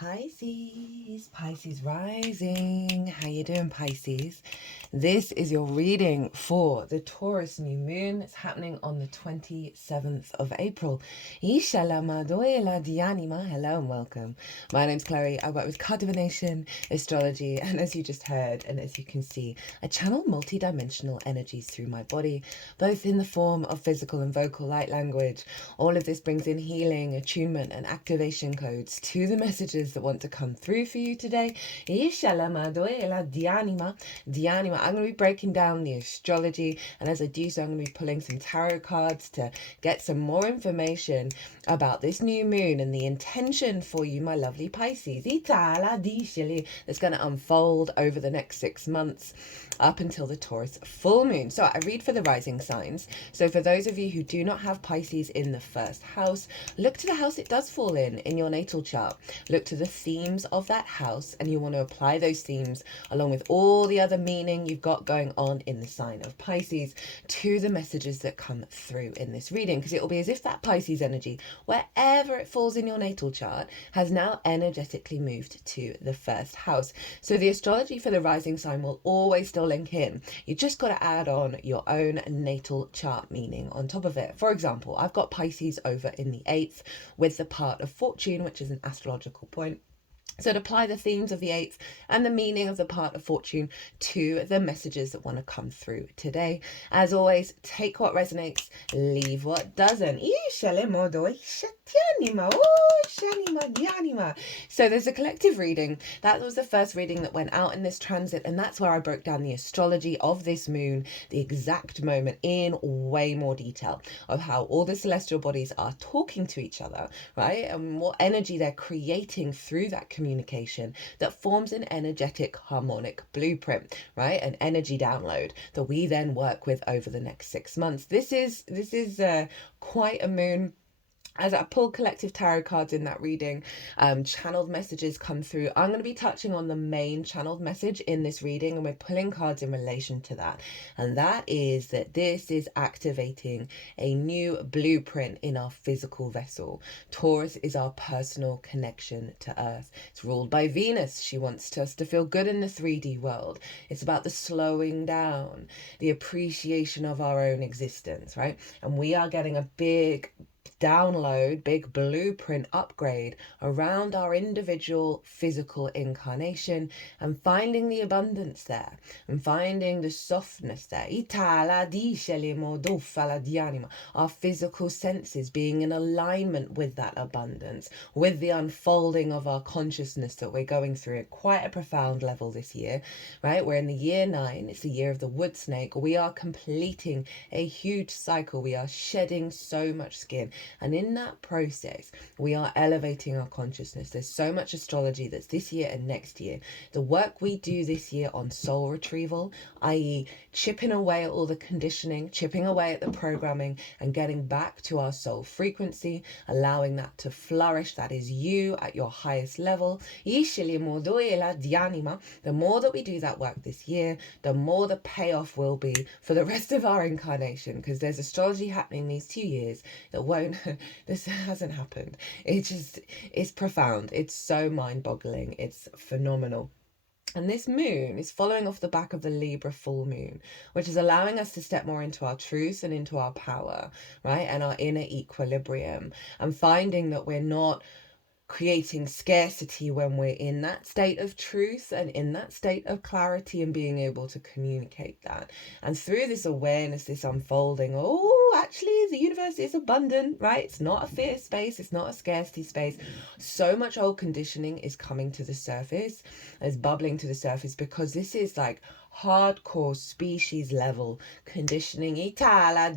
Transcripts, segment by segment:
Pisces, Pisces rising. How you doing, Pisces? This is your reading for the Taurus new moon. It's happening on the 27th of April. Hello and welcome. My name's Chloe. I work with card divination, astrology, and as you just heard, and as you can see, I channel multi-dimensional energies through my body, both in the form of physical and vocal light language. All of this brings in healing, attunement, and activation codes to the messages that want to come through for you today. I'm going to be breaking down the astrology, and as I do so, I'm going to be pulling some tarot cards to get some more information about this new moon and the intention for you, my lovely Pisces. That's going to unfold over the next 6 months up until the Taurus full moon. So I read for the rising signs. So for those of you who do not have Pisces in the first house, look to the house it does fall in your natal chart. Look to the themes of that house, and you want to apply those themes along with all the other meaning you've got going on in the sign of Pisces to the messages that come through in this reading, because it will be as if that Pisces energy, wherever it falls in your natal chart, has now energetically moved to the first house. So the astrology for the rising sign will always still link in. You just got to add on your own natal chart meaning on top of it. For example, I've got Pisces over in the 8th with the part of fortune, which is an astrological point. So to apply the themes of the 8th and the meaning of the part of fortune to the messages that want to come through today. As always, take what resonates, leave what doesn't. So there's a collective reading. That was the first reading that went out in this transit, and that's where I broke down the astrology of this moon, the exact moment in way more detail of how all the celestial bodies are talking to each other, right? And what energy they're creating through that communication that forms an energetic harmonic blueprint, right? An energy download that we then work with over the next 6 months. This is quite a moon. As I pull collective tarot cards in that reading, channeled messages come through. I'm going to be touching on the main channeled message in this reading, and we're pulling cards in relation to that. And that is that this is activating a new blueprint in our physical vessel. Taurus is our personal connection to Earth. It's ruled by Venus. She wants us to feel good in the 3D world. It's about the slowing down, the appreciation of our own existence, right? And we are getting a big download, big blueprint upgrade around our individual physical incarnation and finding the abundance there and finding the softness there. Our physical senses being in alignment with that abundance, with the unfolding of our consciousness that we're going through at quite a profound level this year, right? We're in the year 9. It's the year of the wood snake. We are completing a huge cycle. We are shedding so much skin. And in that process, we are elevating our consciousness. There's so much astrology that's this year and next year. The work we do this year on soul retrieval, i.e. chipping away at all the conditioning, chipping away at the programming, and getting back to our soul frequency, allowing that to flourish. That is you at your highest level. The more that we do that work this year, the more the payoff will be for the rest of our incarnation, because there's astrology happening these 2 years that won't, this hasn't happened. It's profound. It's so mind-boggling. It's phenomenal. And this moon is following off the back of the Libra full moon, which is allowing us to step more into our truth and into our power, right? And our inner equilibrium, and finding that we're not creating scarcity when we're in that state of truth and in that state of clarity and being able to communicate that. And through this awareness, this unfolding, actually the universe is abundant, right? It's not a fear space. It's not a scarcity space. So much old conditioning is coming to the surface, is bubbling to the surface, because this is like hardcore species level conditioning. And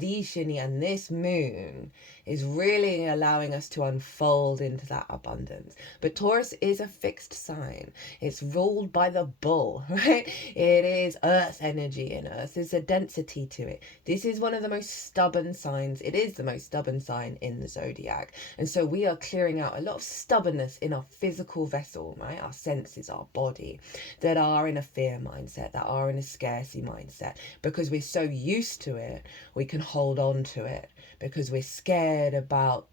this moon is really allowing us to unfold into that abundance. But Taurus is a fixed sign. It's ruled by the bull, right? It is earth energy, and earth is a density to it. This is one of the most stubborn signs. It is the most stubborn sign in the zodiac. And so we are clearing out a lot of stubbornness in our physical vessel, right? Our senses, our body, that are in a fear mindset, that are in a scarcity mindset. Because we're so used to it, we can hold on to it because we're scared about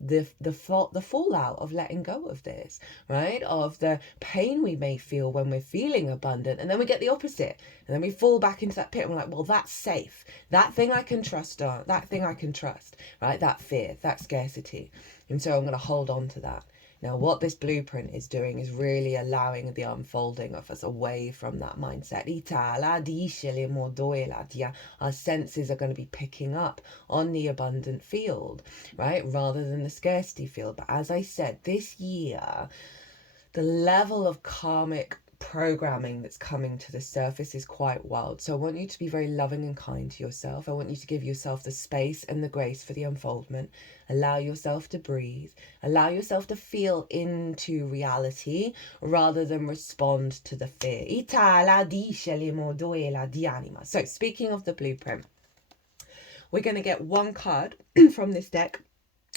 the fallout of letting go of this, right? Of the pain we may feel when we're feeling abundant, and then we get the opposite, and then we fall back into that pit and we're like, well, that's safe, that thing I can trust on, that thing I can trust, right? That fear, that scarcity. And so I'm going to hold on to that. Now, what this blueprint is doing is really allowing the unfolding of us away from that mindset. Our senses are going to be picking up on the abundant field, right? Rather than the scarcity field. But as I said, this year, the level of karmic programming that's coming to the surface is quite wild. So I want you to be very loving and kind to yourself. I want you to give yourself the space and the grace for the unfoldment. Allow yourself to breathe. Allow yourself to feel into reality rather than respond to the fear. So speaking of the blueprint, we're going to get one card from this deck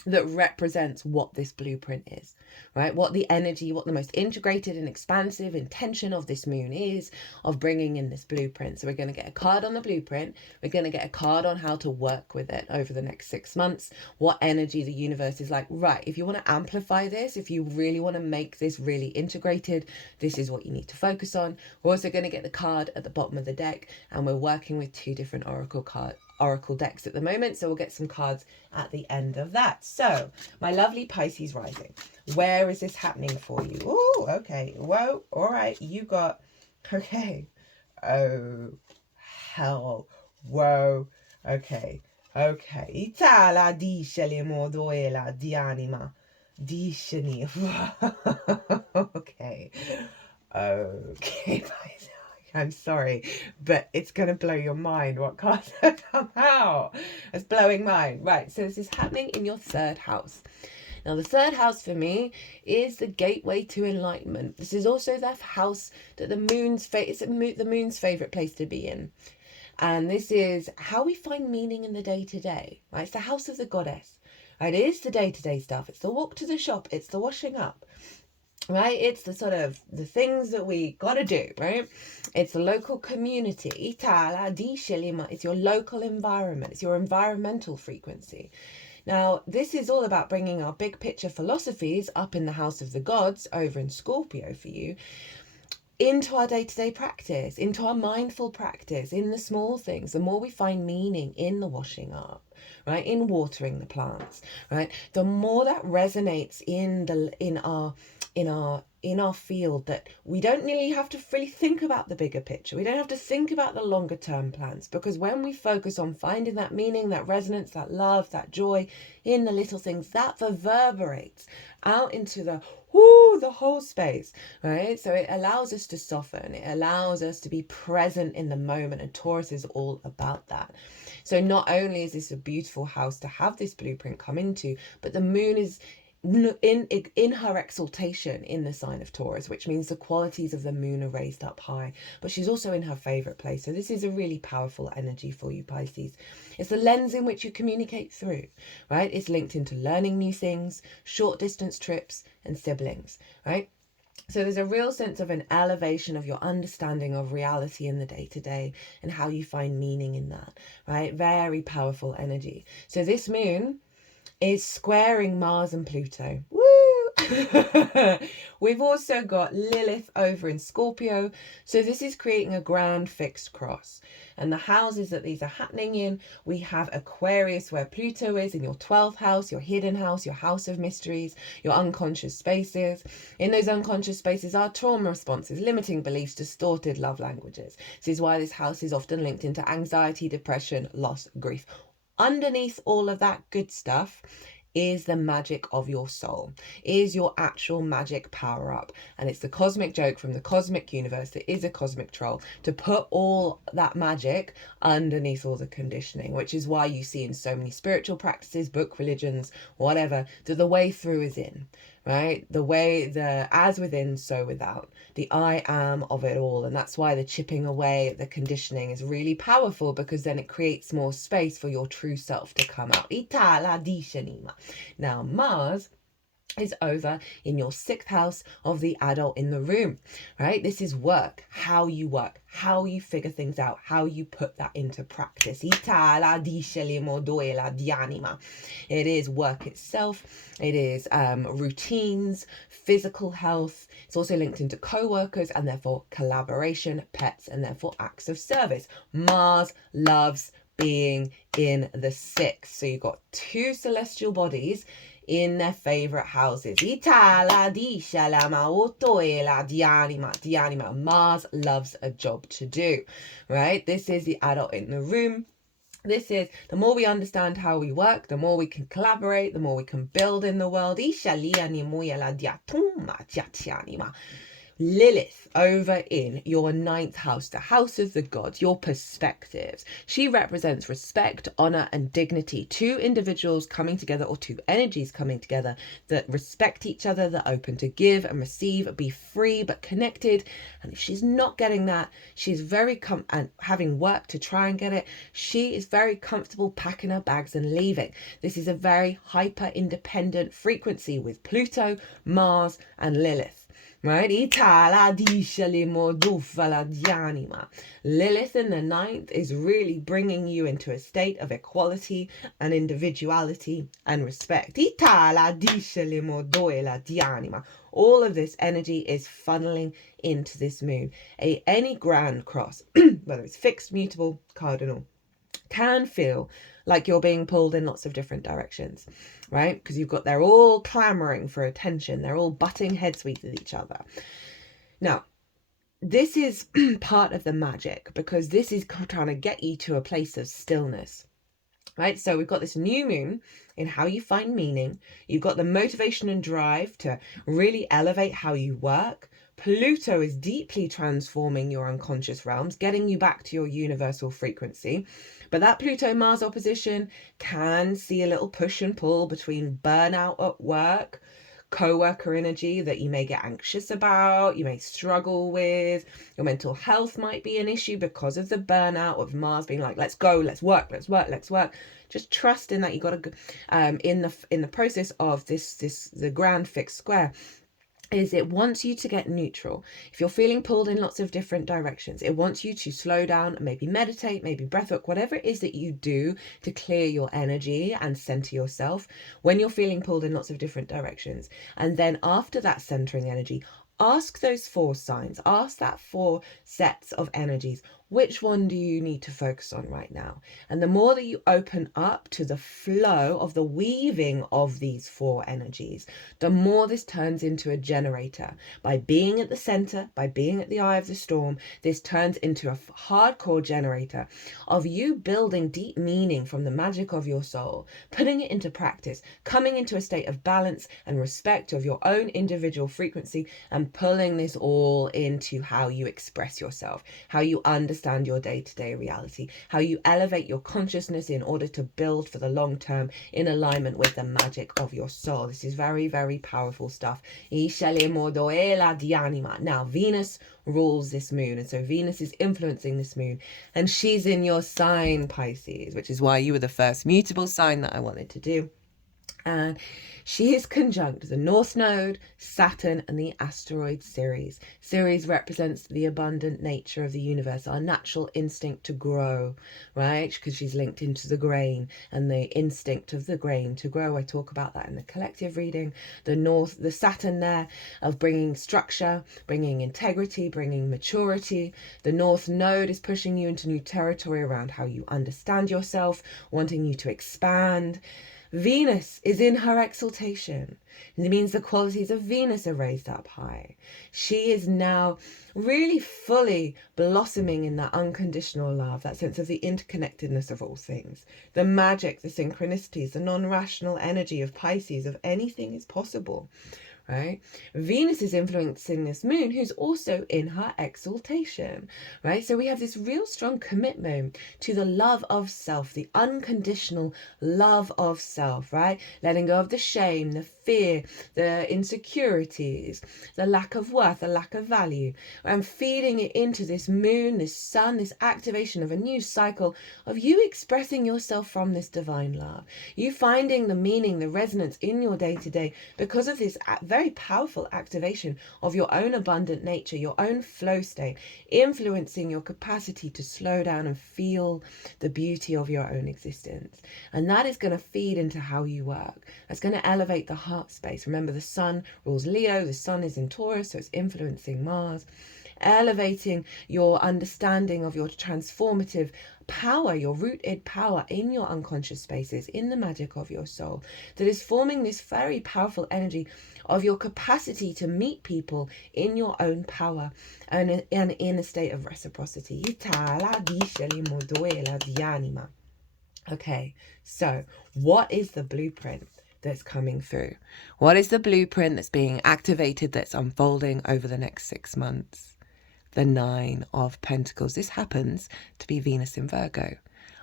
that represents what this blueprint is, right? What the energy, what the most integrated and expansive intention of this moon is of bringing in this blueprint. So we're going to get a card on the blueprint. We're going to get a card on how to work with it over the next 6 months. What energy the universe is like, right? If you want to amplify this, if you really want to make this really integrated, this is what you need to focus on. We're also going to get the card at the bottom of the deck, and we're working with 2 different oracle decks at the moment, so we'll get some cards at the end of that. So my lovely Pisces rising, where is this happening for you? Oh, okay. Whoa, all right, you got, okay, oh hell, whoa, okay, Itala di shele modoela di anima di sheni. Okay, Pisces. I'm sorry, but it's going to blow your mind what cards have come out. It's blowing mine. Right, so this is happening in your 3rd house. Now, the 3rd house for me is the gateway to enlightenment. This is also the house that the moon's favourite place to be in. And this is how we find meaning in the day-to-day. Right? It's the house of the goddess. Right? It is the day-to-day stuff. It's the walk to the shop. It's the washing up. Right? It's the sort of the things that we got to do, right? It's the local community. It's your local environment. It's your environmental frequency. Now, this is all about bringing our big picture philosophies up in the house of the gods over in Scorpio for you into our day-to-day practice, into our mindful practice, in the small things. The more we find meaning in the washing up, right, in watering the plants, right, the more that resonates in our field, that we don't really have to really think about the bigger picture. We don't have to think about the longer term plans, because when we focus on finding that meaning, that resonance, that love, that joy in the little things, that reverberates out into the whole space, right? So it allows us to soften. It allows us to be present in the moment, and Taurus is all about that. So not only is this a beautiful house to have this blueprint come into, but the moon is in her exaltation in the sign of Taurus, which means the qualities of the moon are raised up high, but she's also in her favorite place. So this is a really powerful energy for you, Pisces. It's the lens in which you communicate through, right? It's linked into learning new things, short distance trips, and siblings, right? So there's a real sense of an elevation of your understanding of reality in the day-to-day and how you find meaning in that, right? Very powerful energy. So this moon is squaring Mars and Pluto. Woo! We've also got Lilith over in Scorpio. So this is creating a grand fixed cross. And the houses that these are happening in, we have Aquarius, where Pluto is, in your 12th house, your hidden house, your house of mysteries, your unconscious spaces. In those unconscious spaces are trauma responses, limiting beliefs, distorted love languages. This is why this house is often linked into anxiety, depression, loss, grief. Underneath all of that good stuff is the magic of your soul, is your actual magic power up. And it's the cosmic joke from the cosmic universe that is a cosmic troll to put all that magic underneath all the conditioning, which is why you see in so many spiritual practices, book religions, whatever, that the way through is in, right? The way, the as within, so without, the I am of it all. And that's why the chipping away at the conditioning is really powerful, because then it creates more space for your true self to come out. Now, Mars is over in your 6th house of the adult in the room, right? This is work, how you figure things out, how you put that into practice. It is work itself. It is routines, physical health. It's also linked into co-workers and therefore collaboration, pets, and therefore acts of service. Mars loves being in the 6th. So you've got 2 celestial bodies in their favorite houses. Mars loves a job to do, right? This is the adult in the room. This is, the more we understand how we work, the more we can collaborate, the more we can build in the world. Lilith over in your 9th house, the house of the gods, your perspectives. She represents respect, honor, and dignity. 2 individuals coming together, or 2 energies coming together that respect each other, that are open to give and receive, be free but connected. And if she's not getting that, she's very and having work to try and get it, she is very comfortable packing her bags and leaving. This is a very hyper independent frequency with Pluto, Mars, and Lilith. Right? Lilith in the 9th is really bringing you into a state of equality and individuality and respect. All of this energy is funneling into this moon. Any grand cross, whether it's fixed, mutable, cardinal, can feel like you're being pulled in lots of different directions, right? Because they're all clamoring for attention. They're all butting heads with each other. Now, this is part of the magic, because this is trying to get you to a place of stillness, right? So we've got this new moon in how you find meaning. You've got the motivation and drive to really elevate how you work. Pluto is deeply transforming your unconscious realms, getting you back to your universal frequency. But that Pluto-Mars opposition can see a little push and pull between burnout at work, co-worker energy that you may get anxious about, you may struggle with. Your mental health might be an issue because of the burnout of Mars being like, let's go, let's work. Just trust in that. You got to in the process of the grand fixed square, is it wants you to get neutral. If you're feeling pulled in lots of different directions, it wants you to slow down, maybe meditate, maybe breathwork, whatever it is that you do to clear your energy and center yourself when you're feeling pulled in lots of different directions. And then after that centering energy, ask those 4 signs, ask that 4 sets of energies, which one do you need to focus on right now? And the more that you open up to the flow of the weaving of these 4 energies, the more this turns into a generator. By being at the center, by being at the eye of the storm, this turns into a hardcore generator of you building deep meaning from the magic of your soul, putting it into practice, coming into a state of balance and respect of your own individual frequency, and pulling this all into how you express yourself, how you understand your day-to-day reality, how you elevate your consciousness in order to build for the long term in alignment with the magic of your soul. This is very, very powerful stuff. Now, Venus rules this moon, and so Venus is influencing this moon, and she's in your sign, Pisces, which is why you were the first mutable sign that I wanted to do. And she is conjunct the North Node, Saturn, and the asteroid Ceres. Ceres represents the abundant nature of the universe, our natural instinct to grow, right? Because she's linked into the grain and the instinct of the grain to grow. I talk about that in the collective reading. The Saturn there of bringing structure, bringing integrity, bringing maturity. The North Node is pushing you into new territory around how you understand yourself, wanting you to expand. Venus is in her exaltation. And it means the qualities of Venus are raised up high. She is now really fully blossoming in that unconditional love, that sense of the interconnectedness of all things, the magic, the synchronicities, the non-rational energy of Pisces, of anything is possible. Right? Venus is influencing this moon, who's also in her exaltation, right? So we have this real strong commitment to the love of self, the unconditional love of self, right? Letting go of the shame, the fear, the insecurities, the lack of worth, the lack of value, and feeding it into this moon, this sun, this activation of a new cycle of you expressing yourself from this divine love, you finding the meaning, the resonance in your day-to-day because of this very powerful activation of your own abundant nature, your own flow state, influencing your capacity to slow down and feel the beauty of your own existence. And that is going to feed into how you work. That's going to elevate the heart space. Remember, the sun rules Leo, the sun is in Taurus, so it's influencing Mars, elevating your understanding of your transformative power, your rooted power in your unconscious spaces, in the magic of your soul, that is forming this very powerful energy of your capacity to meet people in your own power and in a state of reciprocity. Okay, so what is the blueprint that's coming through? What is the blueprint that's being activated, that's unfolding over the next 6 months? The 9 of Pentacles. This happens to be Venus in Virgo.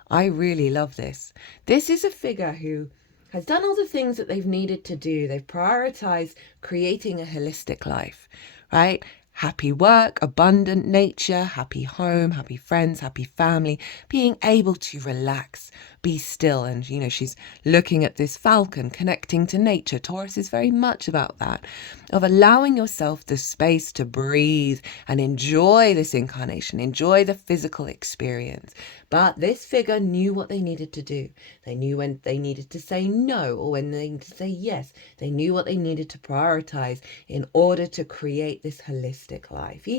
I really love this. This is a figure who has done all the things that they've needed to do. They've prioritized creating a holistic life, right? Happy work, abundant nature, happy home, happy friends, happy family, being able to relax, be still. And, you know, she's looking at this falcon, connecting to nature. Taurus is very much about that, of allowing yourself the space to breathe and enjoy this incarnation, enjoy the physical experience. But this figure knew what they needed to do. They knew when they needed to say no or when they needed to say yes. They knew what they needed to prioritize in order to create this holistic life. So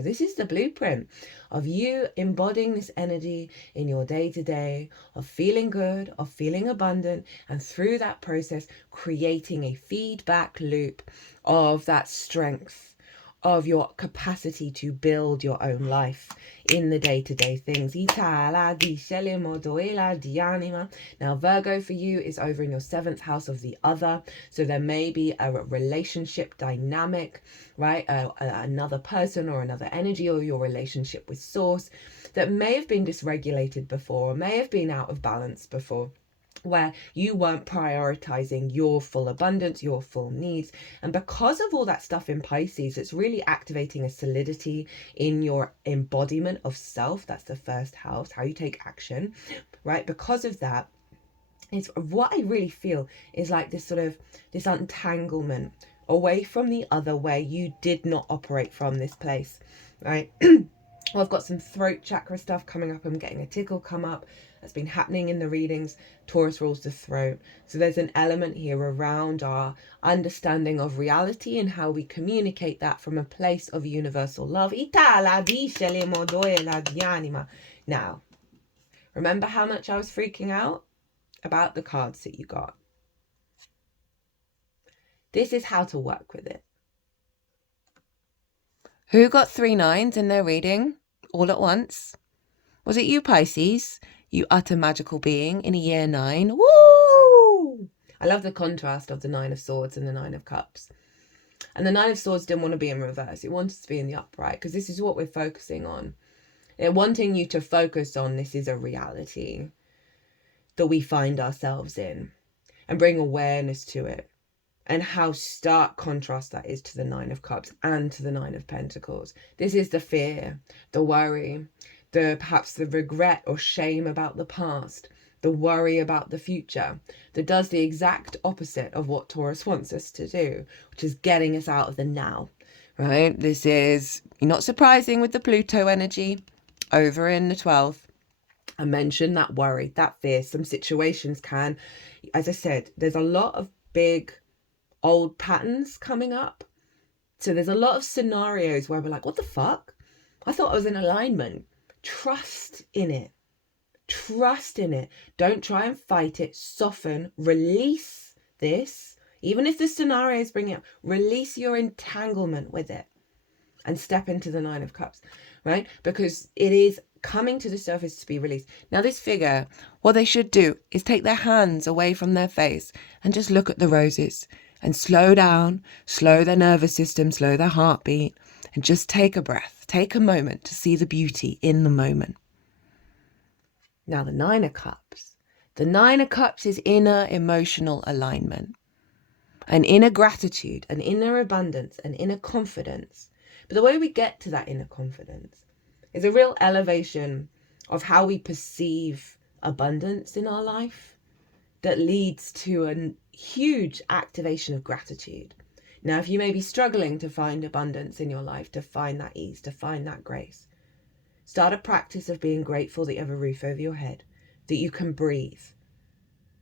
this is the blueprint of you embodying this energy in your day-to-day, of feeling good, of feeling abundant, and through that process creating a feedback loop of that strength, of your capacity to build your own life in the day-to-day things. Now, Virgo for you is over in your 7th house of the other. So there may be a relationship dynamic, right? Another person or another energy, or your relationship with source that may have been dysregulated before, or may have been out of balance before, where you weren't prioritizing your full abundance, your full needs. And because of all that stuff in Pisces, it's really activating a solidity in your embodiment of self. That's the 1st house, how you take action, right? Because of that, it's what I really feel is like this sort of this untanglement away from the other, where you did not operate from this place, right? Well, I've got some throat chakra stuff coming up. I'm getting a tickle come up. That's been happening in the readings. Taurus rules the throat. So there's an element here around our understanding of reality and how we communicate that from a place of universal love. Now, remember how much I was freaking out about the cards that you got? This is how to work with it. Who got 3 9s in their reading all at once? Was it you, Pisces? You utter magical being in a year 9. Woo! I love the contrast of the 9 of Swords and the 9 of Cups. And the 9 of Swords didn't want to be in reverse. It wanted to be in the upright, because this is what we're focusing on. They're wanting you to focus on this is a reality that we find ourselves in, and bring awareness to it. And how stark contrast that is to the 9 of Cups and to the 9 of Pentacles. This is the fear, the worry, perhaps the regret or shame about the past, the worry about the future, that does the exact opposite of what Taurus wants us to do, which is getting us out of the now, right? This is not surprising with the Pluto energy over in the 12th. I mentioned that worry, that fear. Some situations can, as I said, there's a lot of big old patterns coming up. So there's a lot of scenarios where we're like, what the fuck? I thought I was in alignment. Trust in it. Trust in it. Don't try and fight it. Soften. Release this. Even if the scenarios bring it up, release your entanglement with it and step into the 9 of Cups, right? Because it is coming to the surface to be released. Now, this figure, what they should do is take their hands away from their face and just look at the roses and slow down, slow their nervous system, slow their heartbeat, and just take a breath, take a moment to see the beauty in the moment. Now, the 9 of Cups, The Nine of Cups is inner emotional alignment, an inner gratitude, an inner abundance, an inner confidence. But the way we get to that inner confidence is a real elevation of how we perceive abundance in our life that leads to a huge activation of gratitude. Now, if you may be struggling to find abundance in your life, to find that ease, to find that grace, start a practice of being grateful that you have a roof over your head, that you can breathe,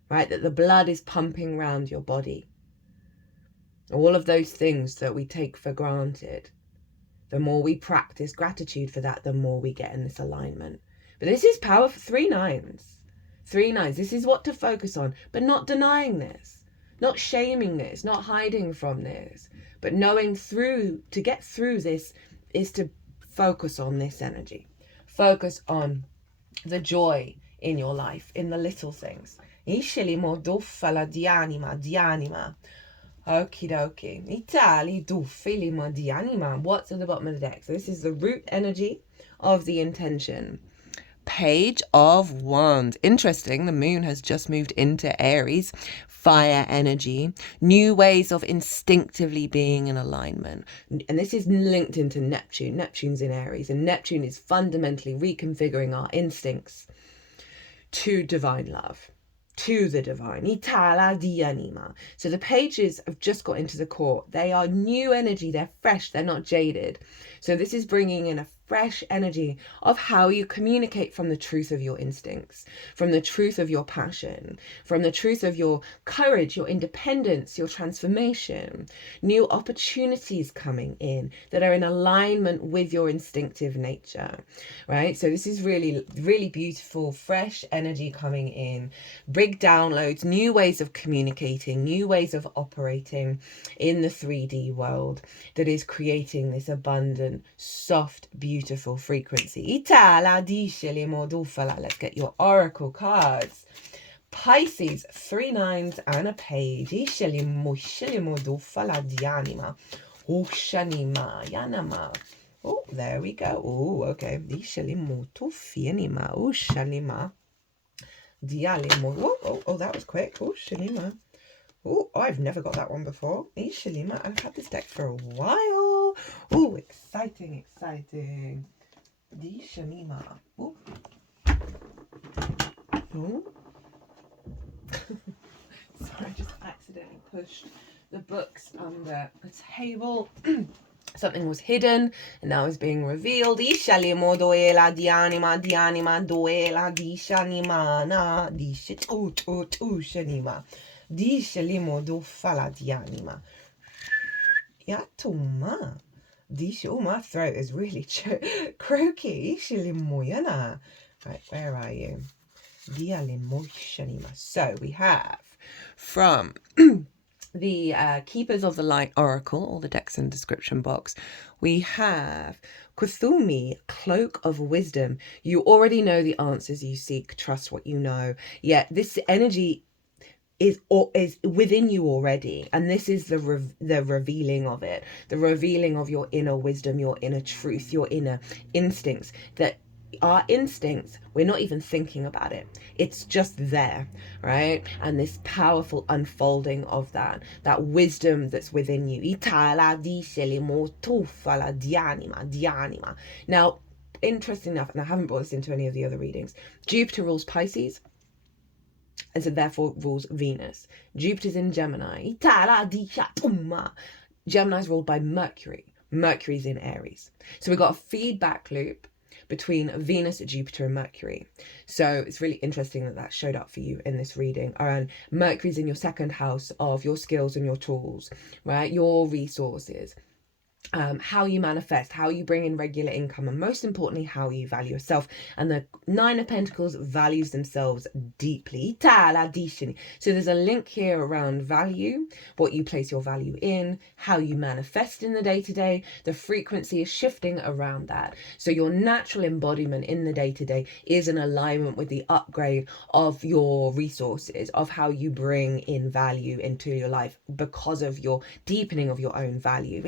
right? That the blood is pumping around your body. All of those things that we take for granted. The more we practice gratitude for that, the more we get in this alignment. But this is power for 3 nines. 3 nines. This is what to focus on, but not denying this, not shaming this, not hiding from this, but knowing to get through this is to focus on this energy. Focus on the joy in your life, in the little things. Dianima. Okie dokie. Itali dufilima dianima. What's at the bottom of the deck? So this is the root energy of the intention. Page of Wands. Interesting. The moon has just moved into Aries. Fire energy. New ways of instinctively being in alignment. And this is linked into Neptune. Neptune's in Aries. And Neptune is fundamentally reconfiguring our instincts to divine love, to the divine. Itala di anima. So the pages have just got into the court. They are new energy. They're fresh. They're not jaded. So this is bringing in a fresh energy of how you communicate from the truth of your instincts, from the truth of your passion, from the truth of your courage, your independence, your transformation. New opportunities coming in that are in alignment with your instinctive nature, right? So this is really, really beautiful, fresh energy coming in, big downloads, new ways of communicating, new ways of operating in the 3D world that is creating this abundant, soft, beautiful frequency. Let's get your oracle cards. Pisces, 3 nines and a page. Oh, there we go. Oh, okay. Oh, that was quick. Oh, Shalima. Oh, I've never got that one before. Shalima. I've had this deck for a while. Oh, exciting. Shalima. Oh. Oh. Sorry, I just accidentally pushed the books under a table. Something was hidden and now is being revealed. Ishalimo doela dianima doela dishanimana dishanima dishalimo do fala dianima yatuma dish. Oh, my throat is really croaky. Ishalimoyana. Right, where are you? Dialimo shanima. So we have from the Keepers of the Light Oracle, all the decks in the description box, we have Kuthumi, Cloak of Wisdom. You already know the answers you seek. Trust what you know. Yeah, this energy is within you already, and this is the revealing of it, the revealing of your inner wisdom, your inner truth, your inner instincts. That our instincts, we're not even thinking about it, it's just there, right? And this powerful unfolding of that wisdom that's within you. Now, interesting enough, and I haven't brought this into any of the other readings, Jupiter rules Pisces, and so therefore rules Venus. Jupiter's in Gemini. Gemini's ruled by Mercury. Mercury's in Aries. So we've got a feedback loop between Venus, Jupiter, and Mercury. So it's really interesting that showed up for you in this reading. Around Mercury's in your second house of your skills and your tools, right? Your resources. How you manifest, how you bring in regular income, and most importantly, how you value yourself. And the Nine of Pentacles values themselves deeply. So there's a link here around value, what you place your value in, how you manifest in the day-to-day. The frequency is shifting around that. So your natural embodiment in the day-to-day is in alignment with the upgrade of your resources, of how you bring in value into your life because of your deepening of your own value.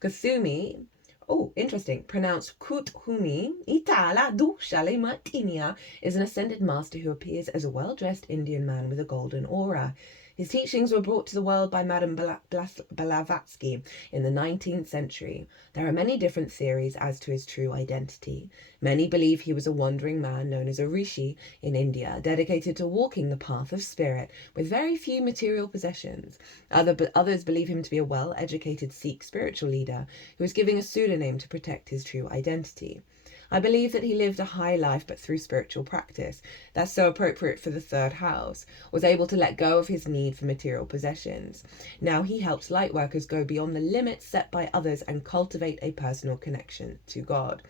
Kuthumi, Oh, interesting. Pronounced Kuthumi, Itala Dushale Martinia, is an ascended master who appears as a well-dressed Indian man with a golden aura. His teachings were brought to the world by Madame Blavatsky in the 19th century. There are many different theories as to his true identity. Many believe he was a wandering man known as a rishi in India, dedicated to walking the path of spirit with very few material possessions. Others believe him to be a well-educated Sikh spiritual leader who was giving a pseudonym to protect his true identity. I believe that he lived a high life, but through spiritual practice. That's so appropriate for the third house. Was able to let go of his need for material possessions. Now he helps light workers go beyond the limits set by others and cultivate a personal connection to God.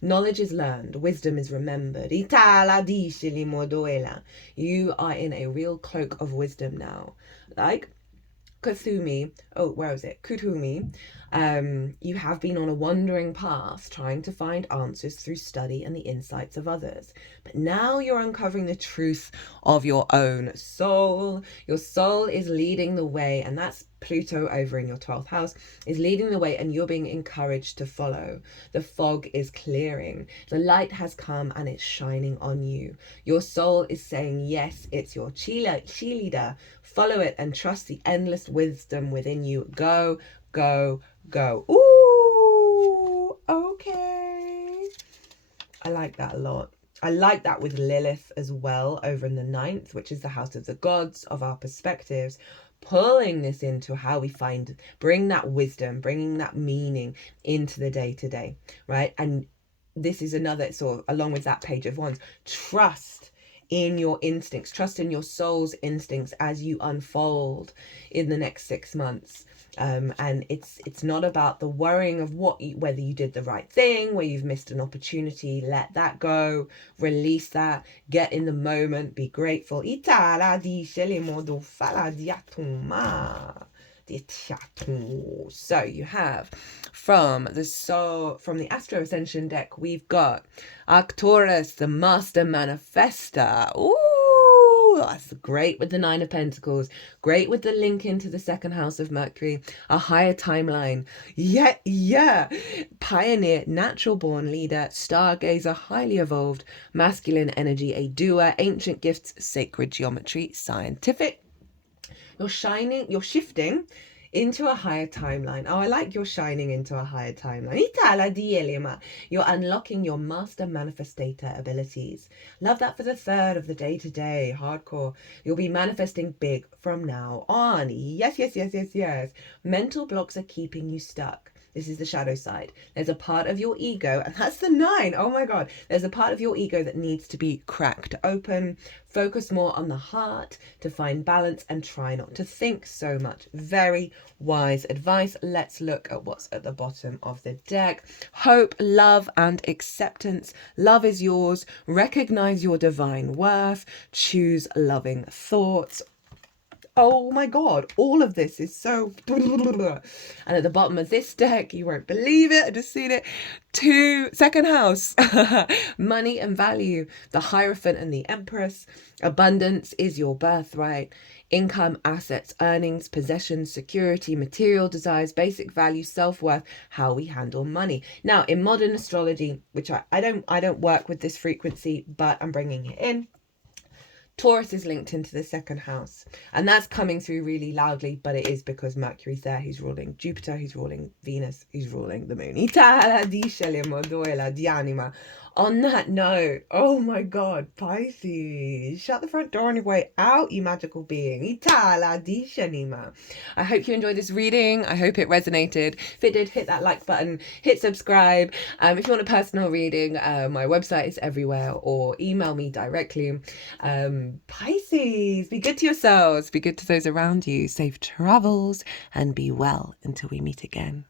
Knowledge is learned, wisdom is remembered. You are in a real cloak of wisdom now. Like Kuthumi, Kuthumi, you have been on a wandering path trying to find answers through study and the insights of others. But now you're uncovering the truth of your own soul. Your soul is leading the way, and that's Pluto over in your 12th house, is leading the way, and you're being encouraged to follow. The fog is clearing. The light has come and it's shining on you. Your soul is saying, yes, it's your cheerleader. Follow it and trust the endless wisdom within you. Go, go, go. Ooh, okay. I like that a lot. I like that with Lilith as well over in the 9th, which is the house of the gods, of our perspectives, pulling this into how we bring that wisdom, bringing that meaning into the day-to-day, right? And this is another sort of, along with that Page of Wands, trust in your instincts, trust in your soul's instincts as you unfold in the next 6 months. And it's not about the worrying of whether you did the right thing, where you've missed an opportunity. Let that go, release that, get in the moment, be grateful. So you have from the Astro Ascension deck, we've got TAURUS, the Master Manifester. Ooh, that's great with the 9 of Pentacles, great with the link into the 2nd house of Mercury, a higher timeline. Yeah. Pioneer, natural born leader, stargazer, highly evolved, masculine energy, a doer, ancient gifts, sacred geometry, scientific. You're shifting into a higher timeline. Oh, I like you're shining into a higher timeline. You're unlocking your master manifestator abilities. Love that for the 3rd of the day-to-day, hardcore. You'll be manifesting big from now on. Yes. Mental blocks are keeping you stuck. This is the shadow side. There's a part of your ego, and that's the 9. Oh my God. There's a part of your ego that needs to be cracked open. Focus more on the heart to find balance and try not to think so much. Very wise advice. Let's look at what's at the bottom of the deck. Hope, love, and acceptance. Love is yours. Recognize your divine worth. Choose loving thoughts. Oh my God, all of this is so... And at the bottom of this deck, you won't believe it, I just seen it, 2nd house, money and value, the Hierophant and the Empress. Abundance is your birthright. Income, assets, earnings, possessions, security, material desires, basic value, self-worth, how we handle money. Now, in modern astrology, which I don't work with this frequency, but I'm bringing it in, Taurus is linked into the 2nd house, and that's coming through really loudly, but it is because Mercury's there. He's ruling Jupiter, he's ruling Venus, he's ruling the moon. On that note, oh my God, Pisces, shut the front door on your way out, you magical being. I hope you enjoyed this reading. I hope it resonated. If it did, hit that like button, hit subscribe. If you want a personal reading, my website is everywhere, or email me directly. Pisces, be good to yourselves, be good to those around you. Safe travels and be well until we meet again.